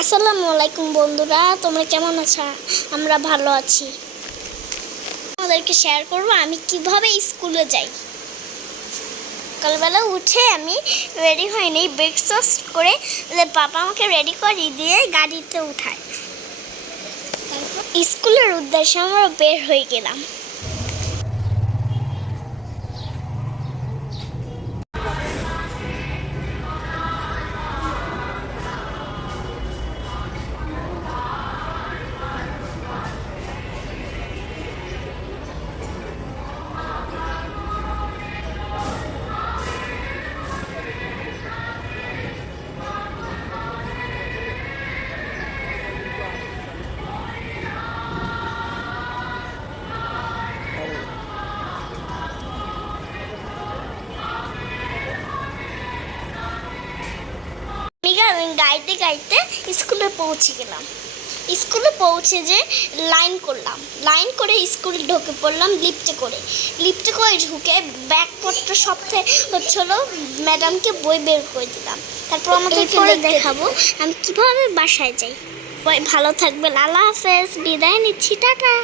আসসালামু আলাইকুম বন্ধুরা, তোমরা কেমন আছো? আমরা ভালো আছি। আমাদেরকে শেয়ার করব আমি কিভাবে স্কুলে যাই। সকালবেলা উঠে আমি রেডি হয়নি, ব্রেকফাস্ট করে বাবা আমাকে রেডি করে দিয়ে গাড়িতে উঠায়। স্কুলের উদ্দেশ্যে আমরা বের হয়ে গেলাম। আমি গাইতে গাইতে স্কুলে পৌঁছে গেলাম। স্কুলে পৌঁছে যে লাইন করে স্কুলে ঢুকে পড়লাম লিফটে করে ঢুকে ব্যাগপত্র সব হচ্ছিলো ম্যাডামকে বই বের করে দিলাম। তারপর আমাকে পরে দেখাবো আমি কিভাবে বাসায় যাই। ভালো থাকবেন, আল্লাহ হাফেজ, বিদায় নিচ্ছি, টাটা।